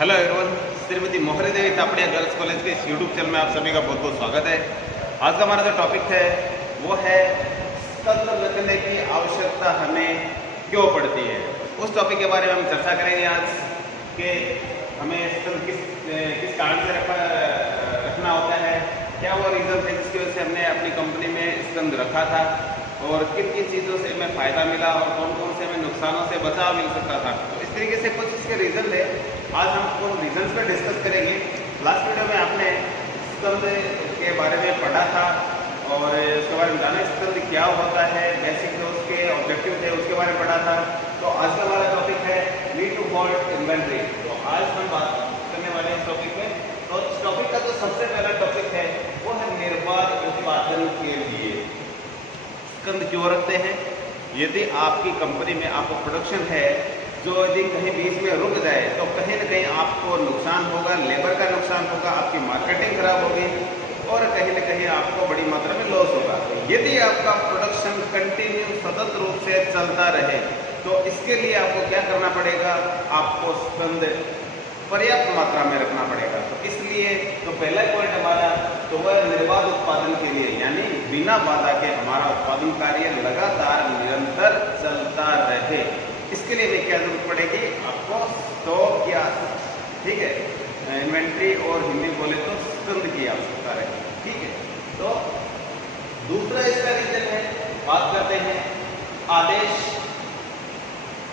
Hello everyone, Shrimati मोहरी देवी Tapadia girls college के इस यूट्यूब चैनल में आप सभी का बहुत बहुत स्वागत है। आज का हमारा जो टॉपिक है वो है स्कंद रखने की आवश्यकता हमें क्यों पड़ती है। उस टॉपिक के बारे में हम चर्चा करेंगे आज कि हमें स्कंद किस कारण से रखना होता है, क्या वो रीज़न थे जिसकी वजह से हमने अपनी कंपनी में स्कंद रखा था और किन किन चीज़ों से हमें फ़ायदा मिला और कौन कौन से हमें नुकसानों से बचाव मिल सकता था। तो इस तरीके से कुछ इसके रीज़न थे। आज हम उन रीजन्स पे डिस्कस करेंगे। लास्ट वीडियो में आपने स्कंद के बारे में पढ़ा था और उसके बारे में जाना स्कंद क्या होता है, बेसिक जो उसके ऑब्जेक्टिव थे उसके बारे में पढ़ा था। तो आज का हमारा टॉपिक है नीड टू होल्ड इन्वेंट्री। तो आज हम बात करने वाले हैं इस टॉपिक में। तो इस टॉपिक का जो सबसे पहला टॉपिक है वो है निर्बाध उत्पादन के लिए स्कंद क्यों रखते हैं। यदि आपकी कंपनी में आपको प्रोडक्शन है जो यदि कहीं बीच में रुक जाए तो कहीं ना कहीं आपको नुकसान होगा, लेबर का नुकसान होगा, आपकी मार्केटिंग खराब होगी और कहीं ना कहीं आपको बड़ी मात्रा में लॉस होगा। यदि आपका प्रोडक्शन कंटिन्यू सतत रूप से चलता रहे तो इसके लिए आपको क्या करना पड़ेगा, आपको स्कंद पर्याप्त मात्रा में रखना पड़ेगा। तो इसलिए तो पहला पॉइंट हमारा तो वह निर्बाध उत्पादन के लिए, यानी बिना बाधा के हमारा उत्पादन कार्य लगातार निरंतर चलता रहे। इसके लिए हमें क्या जरूरत पड़ेगी, आपको स्टॉक या ठीक है इन्वेंट्री और हिंदी बोले तो स्कंद की आवश्यकता रहेगी। ठीक है, तो दूसरा इसका रीजन है, बात करते हैं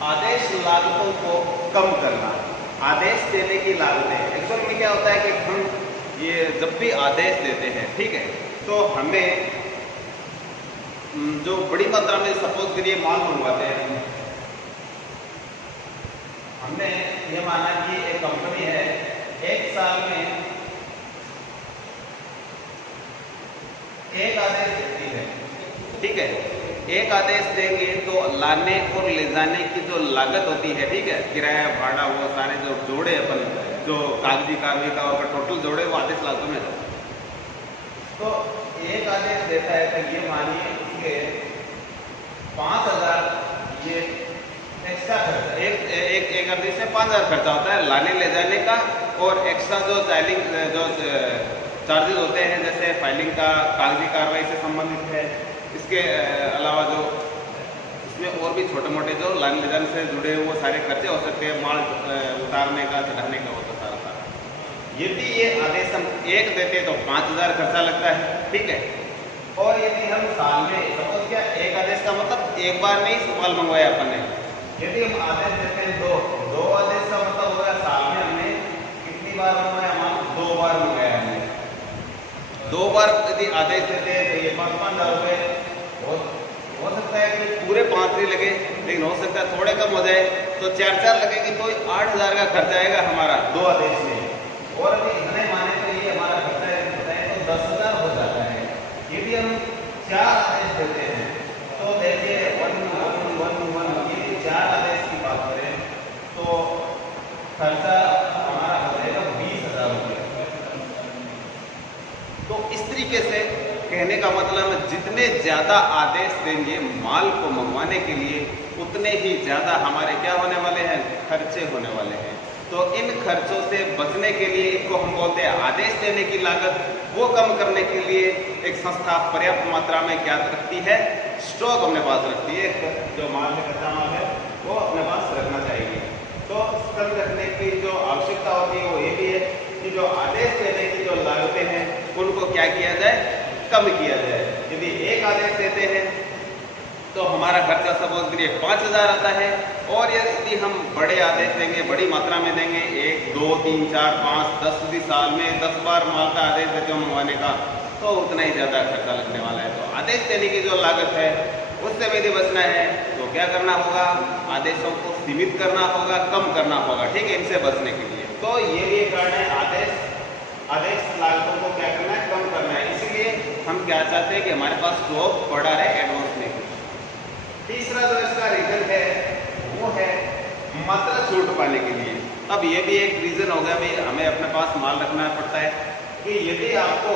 आदेश लागतों को कम करना। आदेश देने की लागतें एक्चुअल में क्या होता है कि हम ये जब भी आदेश देते हैं, ठीक है, तो हमें जो बड़ी मात्रा में सपोज करिए माल मंगवाते हैं, हमने ये माना कि एक कंपनी है एक साल में एक आदेश देती है, ठीक है, एक आदेश देंगे तो लाने और ले जाने की जो लागत होती है, ठीक है, किराया भाड़ा वो सारे जो जोड़े अपन जो कागजी कार्रवाई का अगर टोटल जोड़े वो आदेश लागतों में तो एक आदेश देता है तो ये मानिए कि 5,000 ये एक्स्ट्रा खर्चा एक आदेश में 5,000 खर्चा होता है लाने ले जाने का और एक्स्ट्रा जो चार्जेस होते हैं जैसे फाइलिंग का, कागजी कार्रवाई से संबंधित है। इसके अलावा जो इसमें और भी छोटे मोटे जो लाने ले जाने से जुड़े वो सारे खर्चे हो सकते हैं, माल उतारने का, चढ़ाने का, वो तो सारा। यदि ये आदेश हम एक देते तो 5,000 खर्चा लगता है, ठीक है, और यदि हम साल में सपोज क्या एक आदेश का मतलब एक बार में ही माल मंगवाया अपन ने, यदि हम आदेश देते हैं दो आदेश का मतलब होगा साल में हमने कितनी बार मंगवाया माल, 2 बार मंगवाया हमने। 2 बार यदि आदेश देते हैं तो ये 5,000 रुपये हो सकता है कि पूरे 5 नहीं लगे, लेकिन हो सकता है थोड़े कम हो जाए तो 4 लगेगी तो 8,000 का खर्चा आएगा हमारा 2 आदेश में। और यदि इतने माने तो ये हमारा खर्चा बताएं तो 10,000 हो जाता है। यदि हम 4 आदेश देते हैं तो देखिए 1 यदि 4 आदेश की बात करें तो खर्चा हमारा हो जाएगा 20,000 रुपये। तो इस तरीके से कहने का मतलब जितने ज़्यादा आदेश देंगे माल को मंगवाने के लिए उतने ही ज़्यादा हमारे क्या होने वाले हैं, खर्चे होने वाले हैं। तो इन खर्चों से बचने के लिए इनको हम बोलते हैं आदेश देने की लागत, वो कम करने के लिए एक संस्था पर्याप्त मात्रा में क्या रखती है, स्टॉक अपने पास रखती है। जो माल है, कच्चा माल है, वो अपने पास रखना चाहिए। तो स्कंद रखने की जो आवश्यकता होती है वो ये भी है कि जो आदेश देने की जो लागतें हैं उनको क्या किया जाए, कम किया जाए। यदि एक आदेश देते हैं तो हमारा खर्चा सपोज करिए 5,000 आता है, और यदि हम बड़े आदेश देंगे, बड़ी मात्रा में देंगे, 1, 2, 3, 4, 5, 10 यदि साल में 10 बार माल का आदेश देते हो मंगवाने का तो उतना ही ज़्यादा खर्चा लगने वाला है। तो आदेश देने की जो लागत है उससे यदि बचना है तो क्या करना होगा, आदेशों को सीमित करना होगा, कम करना होगा, ठीक है, इनसे बचने के लिए। तो ये भी एक कारण है आदेश लागतों को क्या करना है, कम करना है। इसलिए हम क्या चाहते हैं कि हमारे पास स्टॉक पड़ा रहे एडवांस में। तीसरा जो इसका रीजन है वो है मात्रा छूट पाने के लिए। अब ये भी एक रीजन हो गया भाई, हमें अपने पास माल रखना पड़ता है कि यदि आपको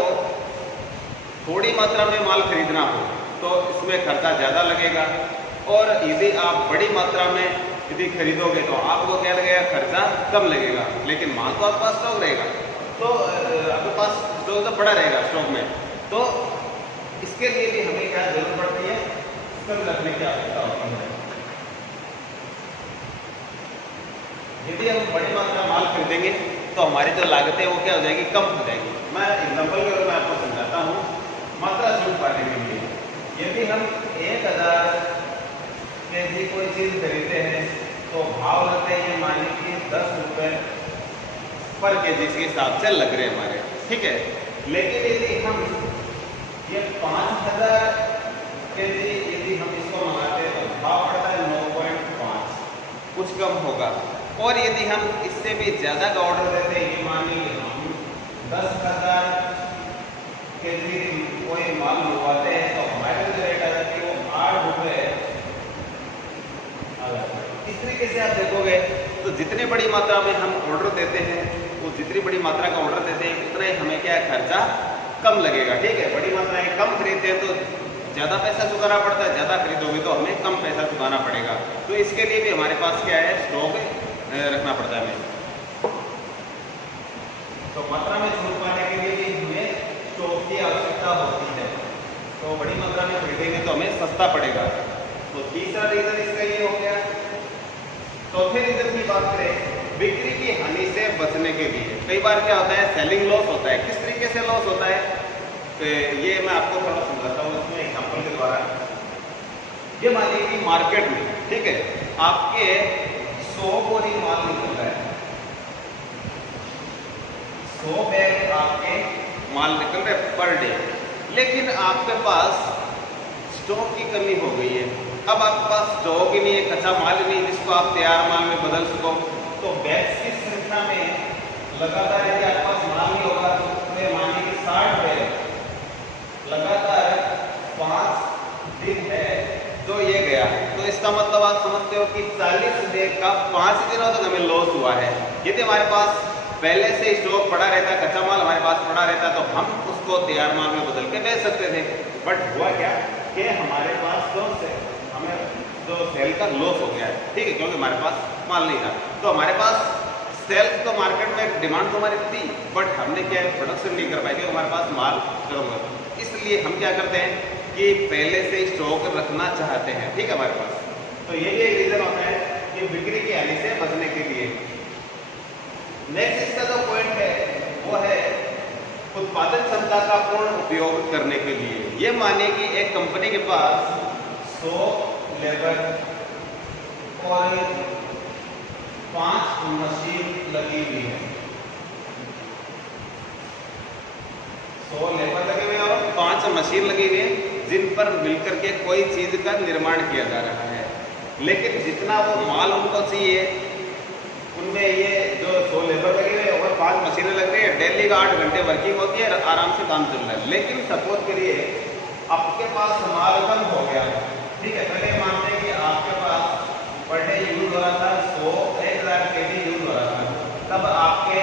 थोड़ी मात्रा में माल खरीदना हो तो इसमें खर्चा ज़्यादा लगेगा, और यदि आप बड़ी मात्रा में यदि खरीदोगे तो आपको क्या लगेगा, खर्चा कम लगेगा, लेकिन माल तो आपके पास स्टॉक रहेगा, तो आपके पास स्टॉक तो पड़ा रहेगा स्टॉक में। तो इसके लिए भी हमें क्या जरूरत पड़ती है, स्टॉक रखने की आवश्यकता होती है। यदि हम बड़ी मात्रा माल खरीदेंगे तो हमारी जो लागतें वो क्या हो जाएगी, कम हो जाएगी। मैं एग्जांपल के रूप में आपको समझाता हूँ मात्रा छूट पाने के लिए। यदि हम 1000 केजी कोई चीज़ खरीदते हैं तो भाव लगते हैं, ये मानिए कि 10 रुपये पर केजी के हिसाब से लग रहे हैं हमारे, ठीक है। लेकिन यदि हम ये 5000 केजी यदि हम इसको मंगाते हैं तो भाव पड़ता है 9.5, कुछ कम होगा। और यदि हम इससे भी ज़्यादा का ऑर्डर देते हैं, ये मान लीजिए हम 10,000 केजी कोई माल मंगवाते हैं तो हमारे जो रेट आ जाती है वो 8 रुपये। इस तरीके से आप देखोगे तो जितनी बड़ी मात्रा में हम ऑर्डर देते हैं, वो जितनी बड़ी मात्रा का ऑर्डर देते हैं उतना ही हमें क्या है, खर्चा कम लगेगा, ठीक है। बड़ी मात्राएं कम खरीदते हैं तो ज़्यादा पैसा चुकाना पड़ता है, ज़्यादा खरीदोगे तो हमें कम पैसा चुकाना पड़ेगा। तो इसके लिए भी हमारे पास क्या है, स्टॉक रखना पड़ता है हमें। तो मात्रा में छूट पाने के लिए भी हमें स्टॉक की आवश्यकता होती है। तो बड़ी मात्रा में खरीदेंगे तो हमें सस्ता पड़ेगा। तो तीसरा रीजन इसका ये हो गया। चौथे रीजन की बात करें, बिक्री की हानि से बचने के लिए। कई बार क्या होता है, सेलिंग लॉस होता है। किस तरीके से लॉस होता है, तो ये मैं आपको थोड़ा समझाता हूँ इसमें एग्जाम्पल के द्वारा। ये मानिए कि मार्केट में, ठीक है, आपके 100 बोरी माल निकल रहा है, 100 बैग आपके माल निकल रहे पर डे, लेकिन आपके पास स्टॉक की कमी हो गई है। अब आपके पास स्टॉक ही नहीं है, कच्चा माल ही नहीं जिसको आप तैयार माल में बदल सको। तो बैग्स की संख्या में लगातार यदि आपके पास माल नहीं होगा तो मानिए कि 60 बैग लगातार 5 दिन है जो ये गया, तो इसका मतलब आप समझते हो कि 40 बैग का 5 दिनों तक हमें लॉस हुआ है। यदि हमारे पास पहले से स्टॉक पड़ा रहता, कच्चा माल हमारे पास पड़ा रहता, तो हम उसको तैयार माल में बदल के बेच सकते थे। बट हुआ क्या कि हमारे पास हमें जो सेल का लॉस हो गया है, ठीक है, क्योंकि हमारे पास माल नहीं था। तो हमारे पास सेल्स तो मार्केट में डिमांड तो हमारी थी, बट हमने क्या है, प्रोडक्शन नहीं कर पाए क्योंकि हमारे पास माल कम हुआ। इसलिए हम क्या करते हैं कि पहले से स्टॉक रखना चाहते हैं, ठीक है, हमारे पास। तो ये भी एक रीजन होता है कि बिक्री की हानि से बचने के लिए। नेक्स्ट इसका जो पॉइंट है वो है उत्पादन क्षमता का पूर्ण उपयोग करने के लिए। ये मानिए कि एक कंपनी के पास 100 लेबर और 5 मशीन लगी हुई है, 100 लेबर लगे हुए और 5 मशीन लगी हुई है जिन पर मिलकर के कोई चीज का निर्माण किया जा रहा है। लेकिन जितना वो माल उनको चाहिए उनमें ये जो 100 लेबर लगे हुए और 5 मशीनें लग रही है, डेली का 8 घंटे वर्किंग होती है, आराम से काम चल रहा है। लेकिन सपोज करिए आपके पास माल कम हो गया, ठीक है, पहले मानते हैं कि आपके पास पर डे यूज हो रहा था 1,000 केजी यूज हो रहा था, तब आपके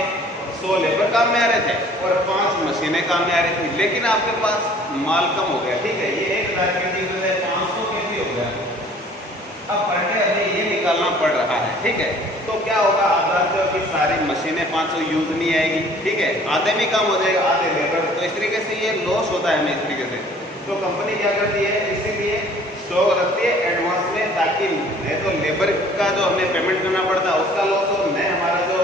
100 लेबर काम में आ रहे थे और 5 मशीनें काम में आ रही थी, लेकिन आपके पास माल कम हो गया, ठीक है, ये 1,000 केजी बजाय 500 केजी हो गया। अब पर डे हमें ये निकालना पड़ रहा है, ठीक है। तो क्या होगा, आप जानते हो कि सारी मशीनें 500 यूज नहीं आएगी, ठीक है, आधे में कम हो जाएगा, आधे लेबर। तो इस तरीके से ये लॉस होता है हमें इस तरीके से। तो कंपनी क्या करती है, इसीलिए स्टॉक रखती है एडवांस में, ताकि नहीं तो लेबर का जो हमें पेमेंट करना पड़ता है उसका लॉस हो, नहीं हमारा जो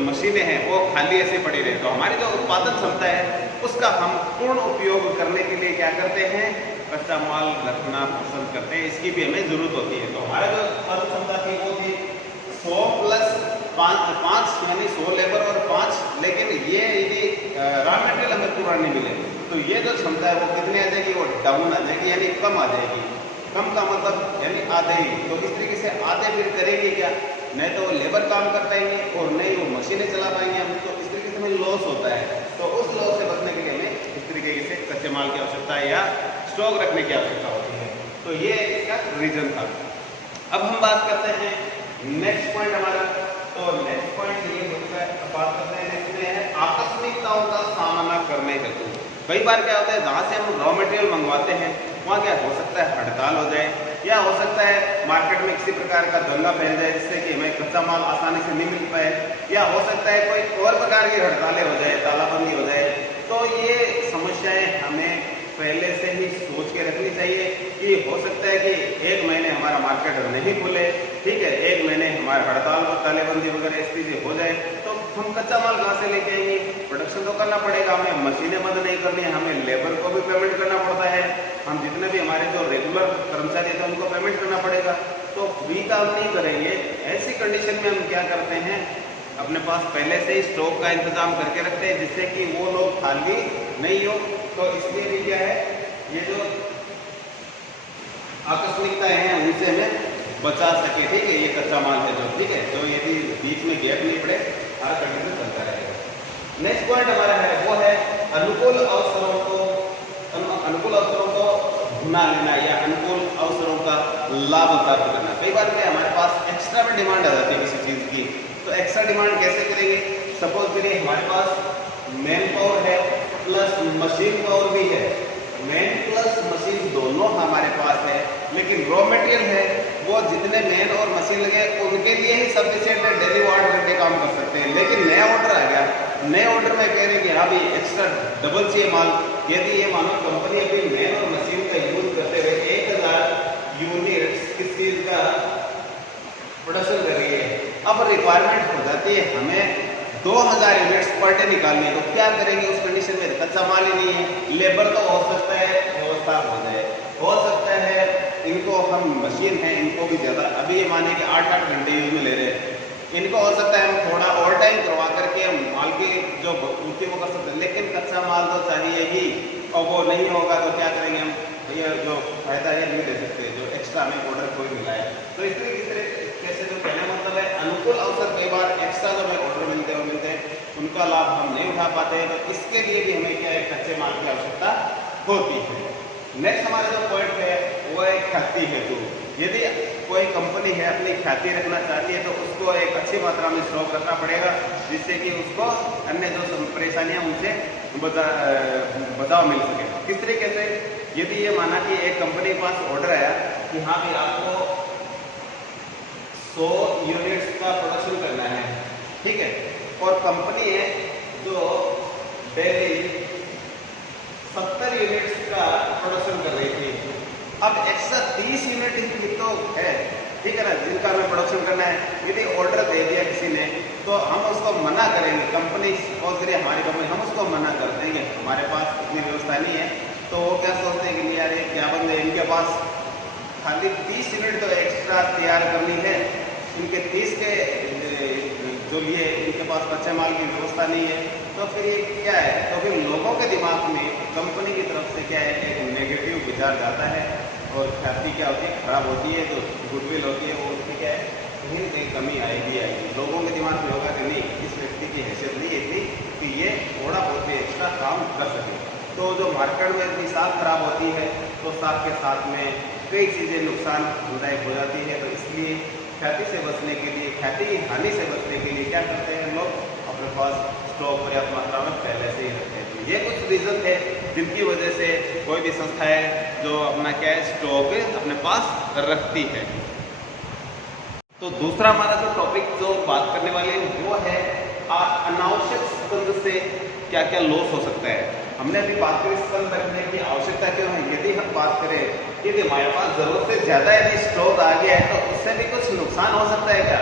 मशीनें हैं वो खाली ऐसे पड़ी रहे। तो हमारी जो उत्पादन क्षमता है उसका हम पूर्ण उपयोग करने के लिए क्या करते हैं, कच्चा माल रखना पसंद करते हैं, इसकी भी हमें जरूरत होती है। तो हमारा जो उत्पादन क्षमता थी वो थी 100 प्लस 5 यानी 100 लेबर और 5, लेकिन ये यदि रॉ मटेरियल हमें पूरा नहीं मिले तो ये जो क्षमता है वो कितनी आ जाएगी, वो डाउन आ जाएगी, यानी कम आ जाएगी। कम का मतलब यानी आधे ही। तो इस तरीके से आधे फिर करेंगे क्या, नहीं तो वो लेबर काम कर पाएंगे और नहीं वो मशीनें चला पाएंगे हम। तो इस तरीके से हमें लॉस होता है। तो उस लॉस से बचने के लिए हमें इस तरीके से कच्चे माल की आवश्यकता है या स्टॉक रखने की आवश्यकता होती है। तो ये इसका रीजन था। अब हम बात करते हैं नेक्स्ट पॉइंट हमारा। तो नेक्स्ट पॉइंट ये होता है, बात करते हैं इसमें है आकस्मिकताओं का सामना करने हेतु। कई बार क्या होता है, जहाँ से हम रॉ मटेरियल मंगवाते हैं वहाँ क्या हो सकता है, हड़ताल हो जाए, या हो सकता है मार्केट में किसी प्रकार का दंगा फैल जाए जिससे कि हमें कच्चा माल आसानी से नहीं मिल पाए, या हो सकता है कोई और प्रकार की हड़तालें हो जाए, तालाबंदी हो जाए। तो ये समस्याएं हमें पहले से ही सोच के रखनी चाहिए कि हो सकता है कि 1 महीने हमारा मार्केट नहीं खुले, ठीक है, 1 महीने हमारे हड़ताल और तालेबंदी वगैरह स्थिति हो जाए तो हम कच्चा माल कहाँ से लेके आएंगे? प्रोडक्शन तो करना पड़ेगा, हमें मशीनें बंद नहीं करनी है, हमें लेबर को भी पेमेंट करना पड़ता है, हम जितने भी हमारे जो रेगुलर कर्मचारी थे उनको पेमेंट करना पड़ेगा। तो फ्री काम नहीं करेंगे। ऐसी कंडीशन में हम क्या करते हैं, अपने पास पहले से ही स्टॉक का इंतजाम करके रखते हैं जिससे कि वो लोग खाली नहीं हो। तो इसलिए भी क्या है, ये जो आकस्मिकताएं हैं उनसे हमें बचा सके, ठीक है, ये कच्चा माल है जो, ठीक है, तो यदि बीच में गैप नहीं पड़े हर कंडीशन चलता रहेगा। नेक्स्ट पॉइंट हमारा है वो है अनुकूल अवसरों को भुना लेना या अनुकूल अवसरों का लाभ प्राप्त करना। कई बार क्या हमारे पास एक्स्ट्रा में डिमांड आ जाती है किसी चीज की, तो एक्स्ट्रा डिमांड कैसे करेंगे? सपोज करिए हमारे पास मैन पावर है प्लस मशीन पावर भी है, मैन प्लस मशीन दोनों हमारे पास है, लेकिन रॉ मटेरियल है वो जितने मैन और मशीन लगे उनके लिए ही सफिशिएंट है, डेली 8 घंटे काम कर सकते हैं। लेकिन नया ऑर्डर आ गया, नए ऑर्डर में कह रहे हैं कि हाँ भाई एक्स्ट्रा डबल चाहिए माल। यदि ये मानो कंपनी अभी मैन और मशीन का यूज करते हुए 1000 यूनिट्स किस चीज का प्रोडक्शन कर रही है, अब रिक्वायरमेंट हो जाती है हमें 2000 यूनिट्स पर डे निकालनी है, तो क्या करेंगे उस कंडीशन में? कच्चा माल ही नहीं है, लेबर तो हो सकता है व्यवस्था हो जाए, हो सकता है इनको हम मशीन है इनको भी ज़्यादा, अभी ये माने कि 8-8 घंटे यूज में ले रहे हैं, इनको हो सकता है हम थोड़ा ओवर टाइम करवा करके हम माल की जो पूर्ति वो कर सकते हैं, लेकिन कच्चा माल तो चाहिए ही, और वो नहीं होगा तो क्या करेंगे हम? ये जो फायदा है नहीं दे सकते जो एक्स्ट्रा हमें ऑर्डर कोई मिला है। तो इस तरीके से जो कहने मतलब है अनुकूल अवसर कई बार एक्स्ट्रा जो हमें ऑर्डर मिलते हैं उनका लाभ हम नहीं उठा पाते हैं, तो इसके लिए भी हमें क्या है, कच्चे माल की आवश्यकता होती है। नेक्स्ट हमारा जो पॉइंट है वो है ख्याति हेतु। यदि कोई कंपनी है अपनी ख्याति रखना चाहती है तो उसको एक अच्छी मात्रा में स्टॉक रखना पड़ेगा जिससे कि उसको अन्य जो परेशानियां उनसे बचाव मिल सके। किस तरीके से? यदि ये माना कि एक कंपनी के पास ऑर्डर आया कि हाँ भी आपको 100 यूनिट्स का प्रोडक्शन करना है, ठीक है, और कंपनी है जो डेली 70 यूनिट्स का प्रोडक्शन कर रही थी, अब एक्स्ट्रा 30 यूनिट ही तो है, ठीक है ना, जिनका हमें प्रोडक्शन करना है। यदि ऑर्डर दे दिया किसी ने तो हम उसको मना करेंगे, कंपनी सपोज करिए हमारी कंपनी, हम उसको मना कर देंगे, हमारे पास इतनी व्यवस्था नहीं है, तो वो क्या सोचते हैं कि यार क्या बंदे इनके पास खाली 30 यूनिट तो एक्स्ट्रा तैयार करनी है, इनके 30 के जो लिए इनके पास कच्चे माल की व्यवस्था नहीं है, तो फिर ये क्या है? तो फिर लोगों के दिमाग में कंपनी की तरफ से क्या है, एक नेगेटिव विचार जाता है और ख्याति क्या होती है, खराब होती है, जो गुडविल होती है वो उसकी क्या है, कहीं कहीं कमी आएगी। लोगों के दिमाग में होगा कि नहीं इस व्यक्ति की हैसियत नहीं इतनी कि ये थोड़ा बहुत भी एक्स्ट्रा काम कर सके। तो जो मार्केट में इतनी साख खराब होती है तो साख के साथ में कई चीज़ें नुकसानदायक हो जाती है। तो इसलिए ख्याति से बचने के लिए, ख्याति की हानि से बचने के लिए क्या करते हैं लोग, अपने पास स्टॉक पर्याप्त मात्रा में पहले से ही रखते हैं। तो ये कुछ रीज़न है जिनकी वजह से कोई भी संस्था है जो अपना क्या है स्टॉक अपने पास रखती है। तो दूसरा हमारा जो टॉपिक जो बात करने वाले हैं वो है अनावश्यक स्कंद से क्या क्या लॉस हो सकता है। हमने अभी बात करी स्कंद रखने की आवश्यकता क्यों है। यदि हम बात करें कि हमारे पास जरूरत से ज्यादा यदि स्टॉक आ गया है तो उससे भी कुछ नुकसान हो सकता है क्या?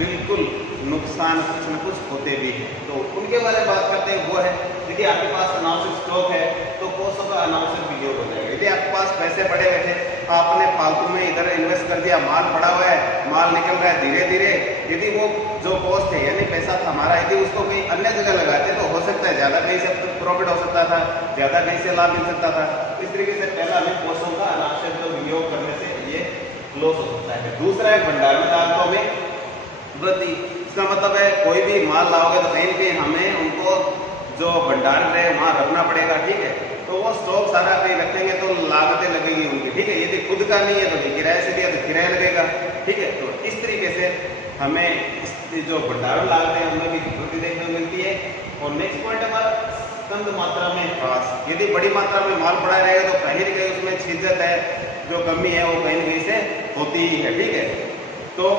बिल्कुल नुकसान कुछ न कुछ होते भी हैं। तो उनके बारे में बात करते हैं, वो है यदि आपके पास अनावश्यक स्टॉक है तो कोसों का अनावश्यक विनियोग हो जाएगा। यदि आपके पास पैसे पड़े हुए थे, आपने फालतू में इधर इन्वेस्ट कर दिया, माल पड़ा हुआ है, माल निकल रहा है धीरे धीरे, यदि वो जो कॉस्ट है यानी पैसा था हमारा, यदि उसको कहीं अन्य जगह लगाते तो हो सकता है ज़्यादा कहीं से प्रॉफिट हो सकता था, ज़्यादा कहीं से लाभ मिल सकता था। इस तरीके से पहला हमें कोसों का अनावश्यक विनियोग करने से ये लॉस हो सकता है। दूसरा है भंडार में लागतों में वृद्धि। इसका मतलब है कोई भी माल लाओगे तो कहीं पे हमें उनको जो भंडार है वहाँ रखना पड़ेगा, ठीक है, तो वो स्टॉक सारा कहीं रखेंगे तो लागतें लगेगी उनकी, ठीक है। यदि खुद का नहीं है तो किराए से दिया तो किराया लगेगा, ठीक है। तो इस तरीके से हमें जो भंडारण लागतें हैं उनमें भी वृद्धि देखने को मिलती है। और नेक्स्ट पॉइंट हमारा स्कंद मात्रा में ह्रास। यदि बड़ी मात्रा में माल पड़ा रहेगा तो कहीं न कहीं उसमें छिद्रत है, जो कमी है वो कहीं ना कहीं से होती ही है। ठीक है, तो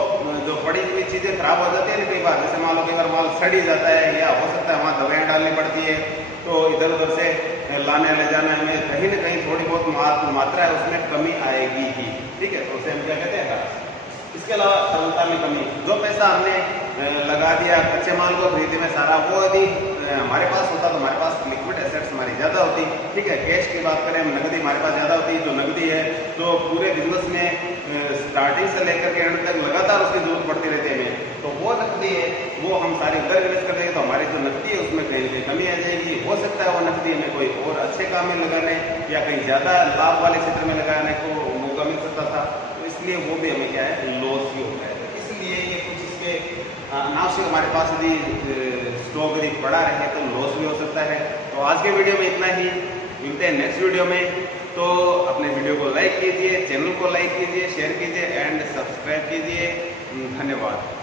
जो पड़ी हुई चीज़ें खराब हो जाती है ना कई बार, जैसे मान लो कि अगर माल सड़ ही जाता है या हो सकता है वहाँ दवाइयाँ डालनी पड़ती है, तो इधर उधर से लाने ले जाने में कहीं ना कहीं थोड़ी बहुत मात्रा है उसमें कमी आएगी ही। ठीक है, तो उसे हम क्या कहते हैं खराब। इसके अलावा तरलता में कमी, जो पैसा हमने लगा दिया कच्चे माल को खरीदने में सारा, वो यदि हमारे पास होता तो हमारे पास लिक्विड एसेट्स हमारी ज़्यादा होती। ठीक है, कैश की बात करें हम, नकदी हमारे पास ज़्यादा होती। जो नकदी है तो पूरे बिजनेस में स्टार्टिंग से लेकर के एंड तक लगातार उसकी जरूरत पड़ती रहती है हमें, तो वो नकदी है वो हम सारी उधर इन्वेस्ट कर देंगे तो हमारी जो नकदी है उसमें कहीं ना कहीं कमी आ जाएगी। हो सकता है वो नकदी हमें कोई और अच्छे काम में लगाने या कहीं ज़्यादा लाभ वाले क्षेत्र में लगाने को मौका मिल सकता था, तो इसलिए वो भी हमें क्या है लॉस ही होता है। इसलिए ये कुछ इसके अनावश्यक हमारे पास यदि स्टॉक यदि पड़ा रहे तो लॉस भी हो सकता है। तो आज के वीडियो में इतना ही, मिलते हैं नेक्स्ट वीडियो में। तो अपने वीडियो को लाइक कीजिए, चैनल को लाइक कीजिए, शेयर कीजिए एंड सब्सक्राइब कीजिए। धन्यवाद।